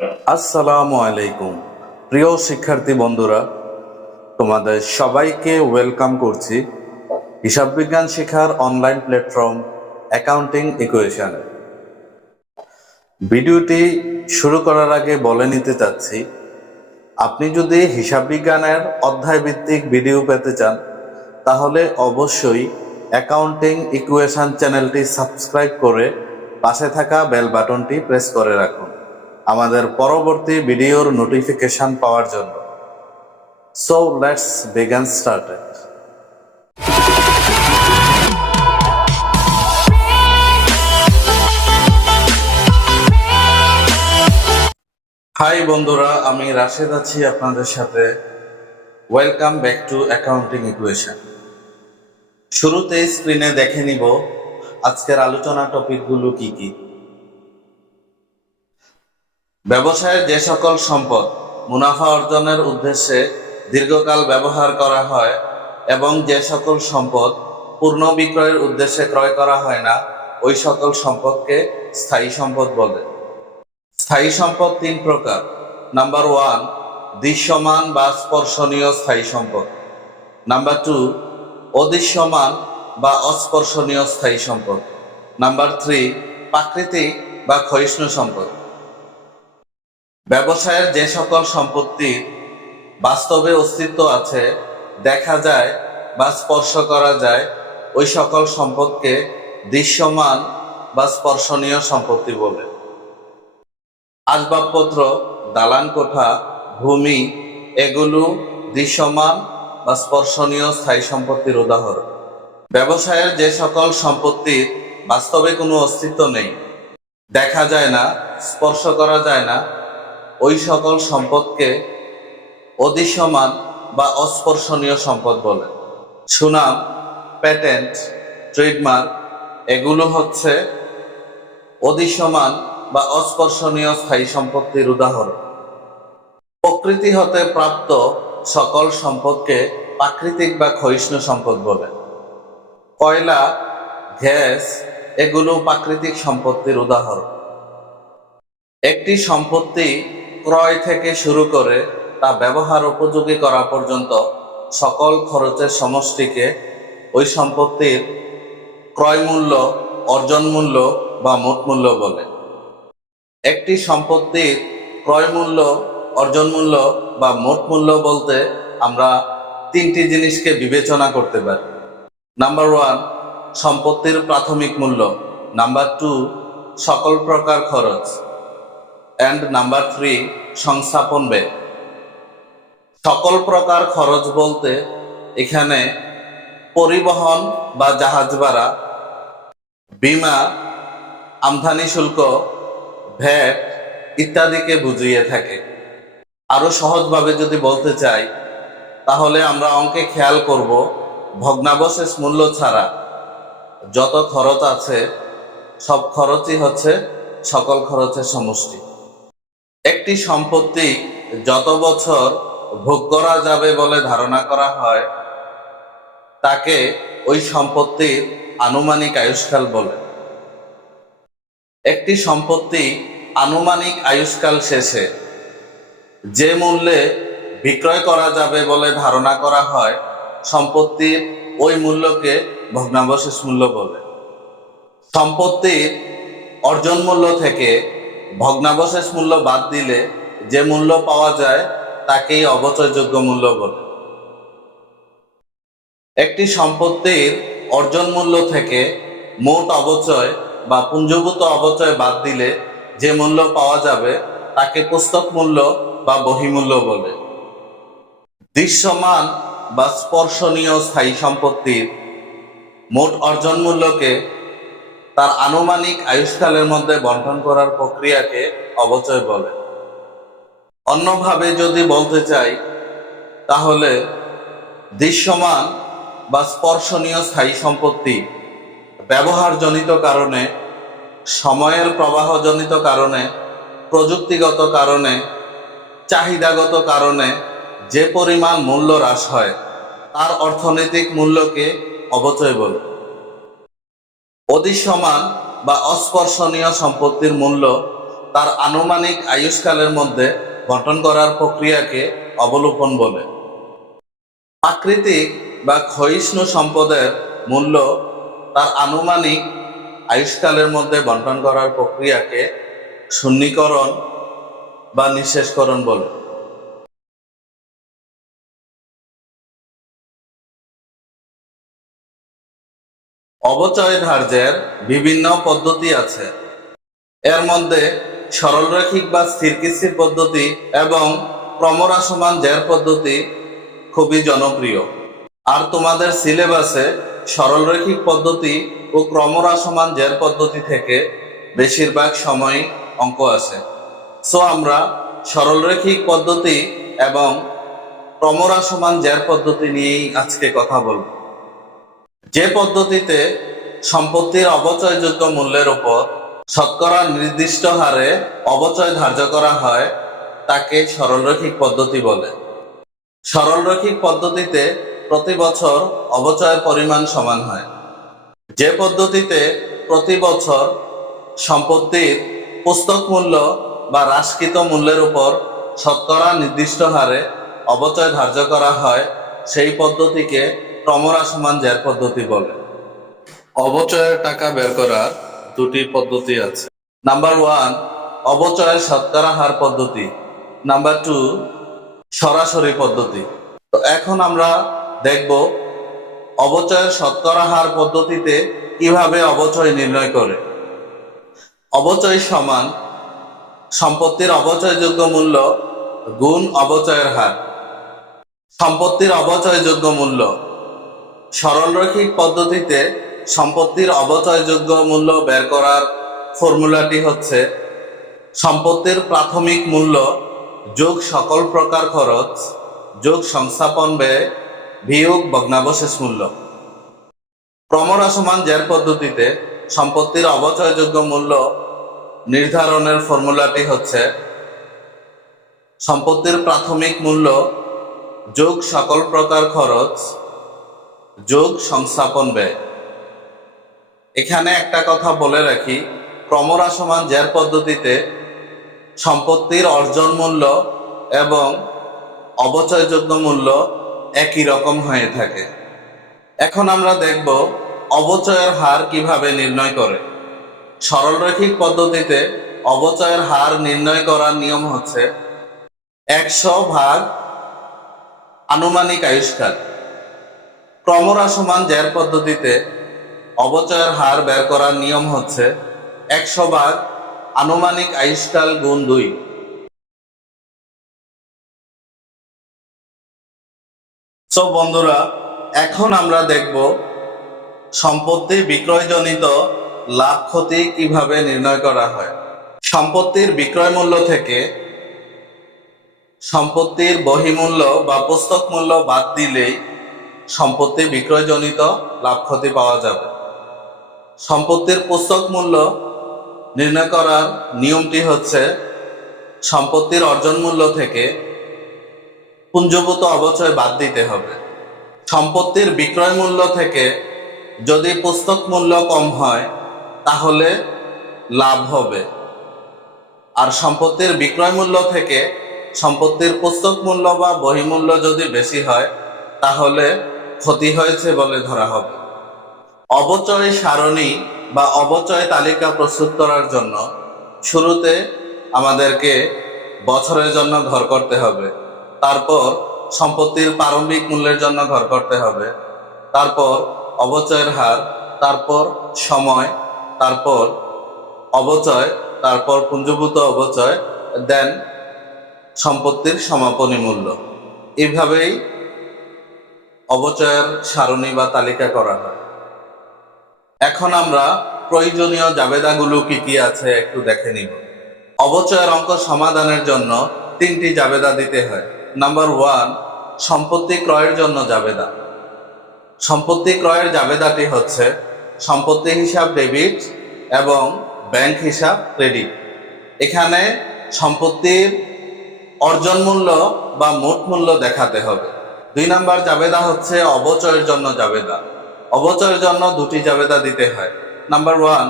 আসসালামু আলাইকুম প্রিয় শিক্ষার্থী বন্ধুরা, তোমাদের সবাইকে ওয়েলকাম করছি হিসাব বিজ্ঞান শেখার অনলাইন প্ল্যাটফর্ম অ্যাকাউন্টিং ইকুয়েশনে। ভিডিওটি শুরু করার আগে বলে নিতে চাচ্ছি, আপনি যদি হিসাব বিজ্ঞানের অধ্যায় ভিত্তিক ভিডিও পেতে চান তাহলে অবশ্যই অ্যাকাউন্টিং ইকুয়েশন চ্যানেলটি সাবস্ক্রাইব করে পাশে থাকা বেল বাটনটি প্রেস করে রাখুন আমাদের পরবর্তী ভিডিওর নোটিফিকেশন পাওয়ার জন্য। So let's begin started. Hi বন্ধুরা, আমি রাশেদ আছি আপনাদের সাথে। Welcome back to accounting equation. শুরুতে স্ক্রিনে দেখে নিব আজকের আলোচনা টপিকগুলো কি কি। ব্যবসায়ের যে সকল সম্পদ মুনাফা অর্জনের উদ্দেশ্যে দীর্ঘকাল ব্যবহার করা হয় এবং যে সকল সম্পদ পূর্ণ বিক্রয়ের উদ্দেশ্যে ক্রয় করা হয় না, ওই সকল সম্পদকে স্থায়ী সম্পদ বলে। স্থায়ী সম্পদ তিন প্রকার। নাম্বার 1, দৃশ্যমান বা স্পর্শনীয় স্থায়ী সম্পদ। নাম্বার 2, অদৃশ্যমান বা অস্পর্শনীয় স্থায়ী সম্পদ। নাম্বার 3, প্রাকৃতিক বা ক্ষয়িষ্ণু সম্পদ। ব্যবসায়ের যে সকল সম্পত্তির বাস্তবে অস্তিত্ব আছে, দেখা যায় বা স্পর্শ করা যায়, ওই সকল সম্পদকে দৃশ্যমান বা স্পর্শনীয় সম্পত্তি বলে। আসবাবপত্র, দালান কোঠা, ভূমি এগুলো দৃশ্যমান বা স্পর্শনীয় স্থায়ী সম্পত্তির উদাহরণ। ব্যবসায়ের যে সকল সম্পত্তির বাস্তবে কোনো অস্তিত্ব নেই, দেখা যায় না, স্পর্শ করা যায় না, ওই সকল সম্পদকে অদৃশ্যমান বা অস্পর্শনীয় সম্পদ বলে। সুনাম, প্যাটেন্ট, ট্রেডমার্ক এগুলো হচ্ছে অদৃশ্যমান বা অস্পর্শনীয় স্থায়ী সম্পত্তির উদাহরণ। প্রকৃতি হতে প্রাপ্ত সকল সম্পদকে প্রাকৃতিক বা ক্ষয়িষ্ণু সম্পদ বলে। কয়লা, গ্যাস এগুলো প্রাকৃতিক সম্পত্তির উদাহরণ। একটি সম্পত্তি ক্রয় থেকে শুরু করে তা ব্যবহার উপযোগী করা পর্যন্ত সকল খরচের সমষ্টিকে ওই সম্পত্তির ক্রয় মূল্য, অর্জন মূল্য বা মোট মূল্য বলে। একটি সম্পত্তির ক্রয় মূল্য, অর্জন মূল্য বা মোট মূল্য বলতে আমরা তিনটি জিনিসকে বিবেচনা করতে পারি। নাম্বার 1, সম্পত্তির প্রাথমিক মূল্য। নাম্বার 2, সকল প্রকার খরচ। অ্যান্ড নাম্বার 3, সংস্থাপন ব্যয়। সকল প্রকার খরচ বলতে এখানে পরিবহন বা জাহাজ ভাড়া, বীমা, আমদানি শুল্ক, ভ্যাট ইত্যাদিকে বুঝিয়ে থাকে। আরো সহজভাবে যদি বলতে চাই তাহলে আমরা অঙ্কে খেয়াল করব, ভগ্নাবশেষ মূল্য ছাড়া যত খরচ আছে সব খরচই হচ্ছে সকল খরচের সমষ্টি। একটি সম্পত্তি যত বছর ভোগ করা যাবে বলে ধারণা করা হয় তাকে ওই সম্পত্তির আনুমানিক আয়ুষ্কাল বলে। একটি সম্পত্তি আনুমানিক আয়ুষ্কাল শেষে যে মূল্যে বিক্রয় করা যাবে বলে ধারণা করা হয়, সম্পত্তির ওই মূল্যকে ভগ্নাবশেষ মূল্য বলে। সম্পত্তির অর্জন মূল্য থেকে ভগ্নাবশেষ মূল্য বাদ দিলে যে মূল্য পাওয়া যায় তাকেই অবচয়যোগ্য মূল্য বলে। একটি সম্পত্তির অর্জন মূল্য থেকে মোট অবচয় বা পুঞ্জীভূত অবচয় বাদ দিলে যে মূল্য পাওয়া যাবে তাকে পুস্তক মূল্য বা বহিমূল্য বলে। দৃশ্যমান বা স্পর্শনীয় স্থায়ী সম্পত্তির মোট অর্জন মূল্যকে তার আনুমানিক আয়ুষ্কালের মধ্যে বণ্টন করার প্রক্রিয়াকে অবচয় বলে। অন্যভাবে যদি বলতে চাই তাহলে দৃশ্যমান বা স্পর্শনীয় স্থায়ী সম্পত্তি ব্যবহারজনিত কারণে, সময়ের প্রবাহজনিত কারণে, প্রযুক্তিগত কারণে, চাহিদাগত কারণে যে পরিমাণ মূল্য হ্রাস হয় তার অর্থনৈতিক মূল্যকে অবচয় বলে। অদৃশ্যমান বা অস্পর্শনীয় সম্পত্তির মূল্য তার আনুমানিক আয়ুষ্কালের মধ্যে বণ্টন করার প্রক্রিয়াকে অবলোপন বলে। প্রাকৃতিক বা ক্ষয়িষ্ণু সম্পদের মূল্য তার আনুমানিক আয়ুষ্কালের মধ্যে বণ্টন করার প্রক্রিয়াকে শূন্যীকরণ বা নিঃশেষকরণ বলে। অবচয় ধার্যের বিভিন্ন পদ্ধতি আছে। এর মধ্যে সরলরৈখিক বা স্থিরকিস্তির পদ্ধতি এবং ক্রমহ্রাসমান জের পদ্ধতি খুবই জনপ্রিয়। আর তোমাদের সিলেবাসে সরলরৈখিক পদ্ধতি ও ক্রমহ্রাসমান জের পদ্ধতি থেকে বেশিরভাগ সময় অঙ্ক আছে। সো আমরা সরলরৈখিক পদ্ধতি এবং ক্রমহ্রাসমান জের পদ্ধতি নিয়েই আজকে কথা বলব। যে পদ্ধতিতে সম্পত্তির অবচয়যোগ্য মূল্যের উপর শতকরা নির্দিষ্ট হারে অবচয় ধার্য করা হয় তাকে সরলরৈখিক পদ্ধতি বলে। সরলরৈখিক পদ্ধতিতে প্রতি বছর অবচয়ের পরিমাণ সমান হয়। যে পদ্ধতিতে প্রতি বছর সম্পত্তির পুস্তক মূল্য বা হ্রাসকৃত মূল্যের উপর শতকরা নির্দিষ্ট হারে অবচয় ধার্য করা হয় সেই পদ্ধতিকে ক্রমহ্রাসমান জের পদ্ধতি বলে। অবচয়ের টাকা বের করার দুটি পদ্ধতি আছে। নাম্বার 1 অবচয়ের শতকরা হার পদ্ধতি, নাম্বার 2 সরাসরি পদ্ধতি। তো এখন আমরা দেখব অবচয়ের শতকরা হার পদ্ধতিতে কিভাবে অবচয় নির্ণয় করে। অবচয় সমান সম্পত্তির অবচয়যোগ্য মূল্য গুণ অবচয়ের হার। সম্পত্তির অবচয়যোগ্য মূল্য সরলরৈখিক পদ্ধতিতে সম্পত্তির অবচয়যোগ্য মূল্য বের করার ফর্মুলাটি হচ্ছে সম্পত্তির প্রাথমিক মূল্য যোগ সকল প্রকার খরচ যোগ সংস্থাপন ব্যয় বিয়োগ ভগ্নাবশেষ মূল্য। ক্রমহ্রাসমান জের পদ্ধতিতে সম্পত্তির অবচয়যোগ্য মূল্য নির্ধারণের ফর্মুলাটি হচ্ছে সম্পত্তির প্রাথমিক মূল্য যোগ সকল প্রকার খরচ যোগ সংস্থাপন ব্যয়। এখানে একটা কথা বলে রাখি, ক্রমহ্রাসমান জের পদ্ধতিতে সম্পত্তির অর্জন মূল্য এবং অবচয়যোগ্য মূল্য একই রকম হয়ে থাকে। এখন আমরা দেখব অবচয়ের হার কিভাবে নির্ণয় করে। সরলরৈখিক পদ্ধতিতে অবচয়ের হার নির্ণয় করার নিয়ম হচ্ছে 100 ভাগ আনুমানিক আয়ুষ্কাল। ক্রমহ্রাসমান জের পদ্ধতিতে অবচয়ের হার বের করার নিয়ম হচ্ছে 100 ভাগ আনুমানিক আয়ুষ্কাল গুণ 2। সো বন্ধুরা, এখন আমরা দেখব সম্পত্তি বিক্রয়জনিত লাভ ক্ষতি কিভাবে নির্ণয় করা হয়। সম্পত্তির বিক্রয় মূল্য থেকে সম্পত্তির বহিমূল্য বা পুস্তক মূল্য বাদ দিলেই সম্পত্তি বিক্রয়জনিত লাভ ক্ষতি পাওয়া যাবে। সম্পত্তির পুস্তক মূল্য নির্ণয় করার নিয়মটি হচ্ছে সম্পত্তির অর্জন মূল্য থেকে পুঞ্জভূত অবচয় বাদ দিতে হবে। সম্পত্তির বিক্রয় মূল্য থেকে যদি পুস্তক মূল্য কম হয় তাহলে লাভ হবে, আর সম্পত্তির বিক্রয় মূল্য থেকে সম্পত্তির পুস্তক মূল্য বা বহিমূল্য যদি বেশি হয় তাহলে ক্ষতি হয়েছে বলে ধরা হবে। অবচয় সারণী বা অবচয় তালিকা প্রস্তুত করার জন্য শুরুতে আমাদেরকে বছরের জন্য ঘর করতে হবে, তারপর সম্পত্তির প্রারম্ভিক মূল্যের জন্য ঘর করতে হবে, তারপর অবচয়ের হার, তারপর সময়, তারপর অবচয়, তারপর পুঞ্জভূত অবচয়, দেন সম্পত্তির সমাপনী মূল্য। এইভাবেই অবচয়ের সারণী বা তালিকা করা হয়। এখন আমরা প্রয়োজনীয় জাবেদাগুলো কি কি আছে একটু দেখে নিব। অবচয়ের অঙ্ক সমাধানের জন্য 3টি জাবেদা দিতে হয়। নাম্বার 1 সম্পত্তি ক্রয়ের জন্য জাবেদা। সম্পত্তি ক্রয়ের জাবেদাটি হচ্ছে সম্পত্তি হিসাব ডেবিট এবং ব্যাংক হিসাব ক্রেডিট। এখানে সম্পত্তির অর্জন মূল্য বা মোট মূল্য দেখাতে হবে। 2 নাম্বার জাবেদা হচ্ছে অবচয়ের জন্য জাবেদা। অবচয়ের জন্য 2টি জাবেদা দিতে হয়। নাম্বার 1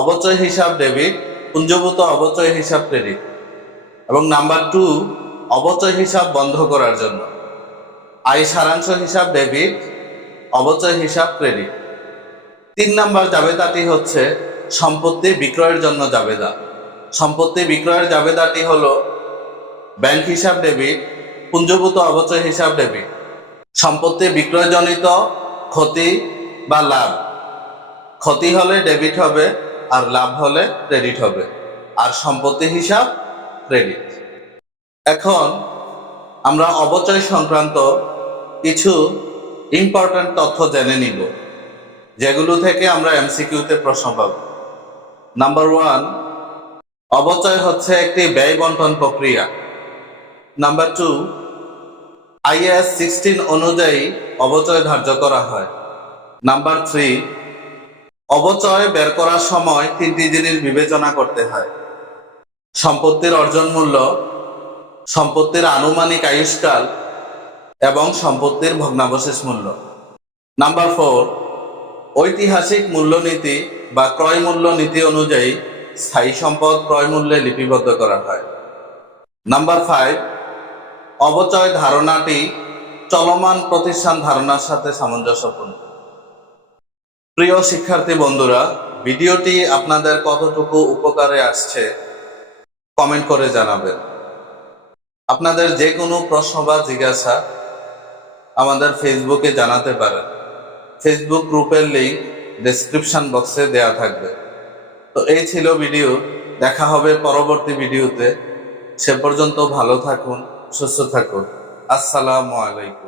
অবচয় হিসাব ডেবিট পুঞ্জভূত অবচয় হিসাব ক্রেডিট। এবং নাম্বার 2, অবচয় হিসাব বন্ধ করার জন্য আয় সারাংশ হিসাব ডেবিট, অবচয় হিসাব ক্রেডিট। 3 নাম্বার জাবেদাটি হচ্ছে সম্পত্তি বিক্রয়ের জন্য জাবেদা। সম্পত্তি বিক্রয়ের জাবেদাটি হলো ব্যাংক হিসাব ডেবিট, পুঞ্জভূত অবচয় হিসাব ডেবিট। সম্পত্তি বিক্রয়জনিত ক্ষতি বা লাভ, ক্ষতি হলে ডেবিট হবে আর লাভ হলে ক্রেডিট হবে, আর সম্পত্তি হিসাব ক্রেডিট। এখন আমরা অবচয় সংক্রান্ত কিছু ইম্পর্ট্যান্ট তথ্য জেনে নিব, যেগুলো থেকে আমরা এমসিকিউতে প্রশ্ন পাব। নাম্বার 1, অবচয় হচ্ছে একটি ব্যয় বন্টন প্রক্রিয়া। নাম্বার 2, IAS 16 অনুযায়ী অবচয় ধার্য করা হয়। নাম্বার 3, অবচয় বের করার সময় 3টি জিনিস বিবেচনা করতে হয়: সম্পত্তির অর্জন মূল্য, সম্পত্তির আনুমানিক আয়ুষ্কাল এবং সম্পত্তির ভগ্নাবশেষ মূল্য। নাম্বার 4, ঐতিহাসিক মূল্যনীতি বা ক্রয় মূল্য নীতি অনুযায়ী স্থায়ী সম্পদ ক্রয় মূল্যে লিপিবদ্ধ করা হয়। নাম্বার 5, অবচয় ধারণাটি চলমান প্রতিষ্ঠান ধারণার সাথে সামঞ্জস্যপূর্ণ। প্রিয় শিক্ষার্থী বন্ধুরা, ভিডিওটি আপনাদের কতটুকু উপকারে আসছে কমেন্ট করে জানাবেন। আপনাদের যে কোনো প্রশ্ন বা জিজ্ঞাসা আমাদের ফেসবুকে জানাতে পারেন। ফেসবুক গ্রুপের লিংক ডেসক্রিপশন বক্সে দেয়া থাকবে। তো এই ছিল ভিডিও, দেখা হবে পরবর্তী ভিডিওতে। সে পর্যন্ত ভালো থাকুন, সুস্থ থাকুন। আসসালামু আলাইকুম।